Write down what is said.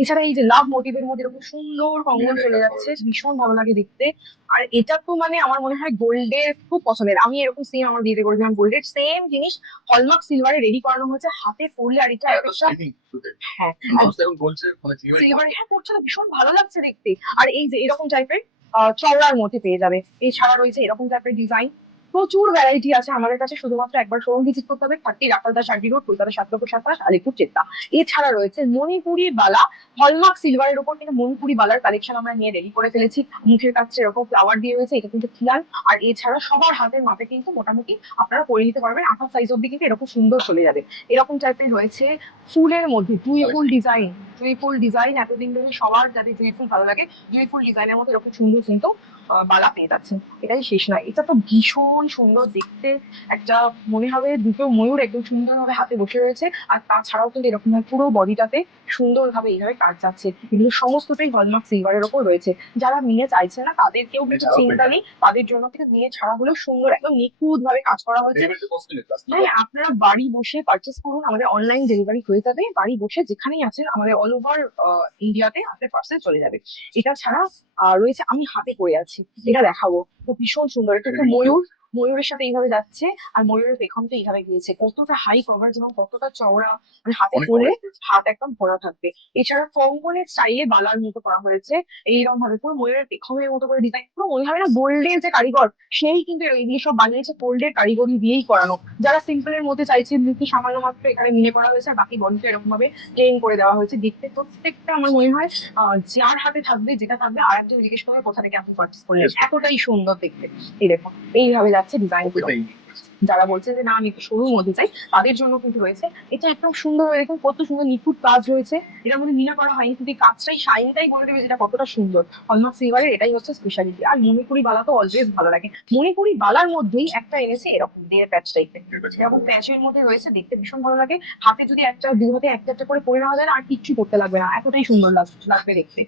এছাড়া এই যে লাভ মোটিভের মধ্যে এরকম সুন্দর কঙ্গন চলে যাচ্ছে, ভীষণ ভালো লাগে দেখতে। আর এটা তো মানে আমার মনে হয় গোল্ডের খুব পছন্দের। আমি এরকম সেম আমার বিয়েতে করেছিলাম, গোল্ডের সেম জিনিস হলমার্ক সিলভারে রেডি করানো হয়েছে, হাতে পরলে আর এটা একটা। হ্যাঁ, সিলভার, হ্যাঁ পড়ছে না, ভীষণ ভালো লাগছে দেখতে। আর এই যে এরকম টাইপের চওড়ার মধ্যে পেয়ে যাবে। এছাড়া রয়েছে এরকম টাইপের ডিজাইন, প্রচুর ভ্যারাইটি আছে আমাদের কাছে। শুধুমাত্র একবার শোরুম ভিজিট করতে হবে, 30 রাফালদা শার্টি রোড, কলকাতা 7 লক্ষ 7 আলিপুর চেত্তা। এছাড়া রয়েছে মণিপুরি বালা, হলমার্ক সিলভারের উপর কিন্তু মণিপুরি বালার কালেকশন আমরা নিয়ে রেডি করে ফেলেছি। মুখের কাছে এরকম ফ্লাওয়ার দিয়ে রয়েছে, এটা কিন্তু খিয়াল। আর এছাড়া সবার হাতের মাপে কিন্তু মোটামুটি আপনারা করে নিতে পারবেন, 28 সাইজ অব্দি কিন্তু এরকম সুন্দর চলে যাবে। এরকম টাইপের রয়েছে ফুলের মধ্যে জুঁই ডিজাইন। জুঁই ডিজাইন এতদিন ধরে সবার যাদের জুঁই ভালো লাগে, জুঁই ডিজাইনের মধ্যে এরকম সুন্দর কিন্তু বালা পেয়ে যাচ্ছেন। এটাই শেষ নয়, এটা তো ভীষণ সুন্দর দেখতে। একটা মনে হবে দুটো ময়ূর একদম সুন্দরভাবে হাতে বসে রয়েছে। আর তাছাড়াও কিন্তু এরকম ভাবে পুরো বডিটাতে সুন্দরভাবে এইভাবে কাজ যাচ্ছে। এগুলো সমস্তটাই হলমার্ক সিলভারের ওপর রয়েছে। যারা নিয়ে চাইছে না তাদেরকেও কিন্তু চিন্তা নেই, তাদের জন্য কিন্তু নিয়ে ছাড়া হলেও সুন্দর একদম নিখুঁত ভাবে কাজ করা হয়েছে। হ্যাঁ, আপনারা বাড়ি বসে পারচেস করুন, আমাদের অনলাইন ডেলিভারি হয়ে যাবে। বাড়ি বসে যেখানেই আছেন আমাদের অল ওভার ইন্ডিয়াতে আপনার পার্সেল চলে যাবে। এটা ছাড়া রয়েছে, আমি হাতে পরে আছি, এটা দেখাবো। তো ভীষণ সুন্দর, এটা একটা ময়ূর, ময়ূরের সাথে এইভাবে যাচ্ছে। আর ময়ূরের পেখমটা এইভাবে গিয়েছে, কতটা হাই কভার এবং কতটা চওড়া, মানে হাতে পরে হাত একদম ভরা থাকবে। এছাড়া কঙ্কনের স্টাইলে বালার মতো করা হয়েছে, এইরকম ভাবে পুরো ময়ূরের পেখমের মতো করে ডিজাইন। পুরো মনে হয় না গোল্ডের যে কারিগর, সেই কিন্তু এগুলি সব বানিয়েছে গোল্ডের কারিগরি দিয়েই করানো। যারা সিম্পল এর মধ্যে চাইছে মুখে সামান্য মাত্র এখানে মিনে করা হয়েছে, আর বাকি বডিটা এরকম ভাবে প্লেন করে দেওয়া হয়েছে। দেখতে প্রত্যেকটা আমার মনে হয় যার হাতে থাকবে, যেটা থাকবে, আর একজন জিজ্ঞেস করবে কোথা থেকে আপনি পার্চেস করলেন, এতটাই সুন্দর দেখতে। এই দেখো, এইভাবে যাচ্ছে ডিজাইন গুলো। যারা বলছে যে না আমি একটু সরুর মধ্যে চাই, তাদের জন্য কিন্তু রয়েছে। এটা একদম সুন্দর হয়ে দেখুন, কত সুন্দর নিখুঁত কাজ রয়েছে। এটার মধ্যে মিনা করা হয়নি, কিন্তু এই কাজটাই শাইনটাই বলে দেবে যেটা কতটা সুন্দর। হলমার্ক সিলভারের এটাই হচ্ছে স্পেশালিটি। আর মণিপুরি বালা তো অলওয়েজ ভালো লাগে। মণিপুরি বালার মধ্যেই একটা এনেছে এরকম দেড় প্যাচ টাইপের, এরকম প্যাচের মধ্যে রয়েছে, দেখতে ভীষণ ভালো লাগে। হাতে যদি একটা দু হাতে একটা একটা করে পরে নেওয়া যায় না, আর কিচ্ছু করতে লাগবে না, এতটাই সুন্দর লাগবে দেখতে।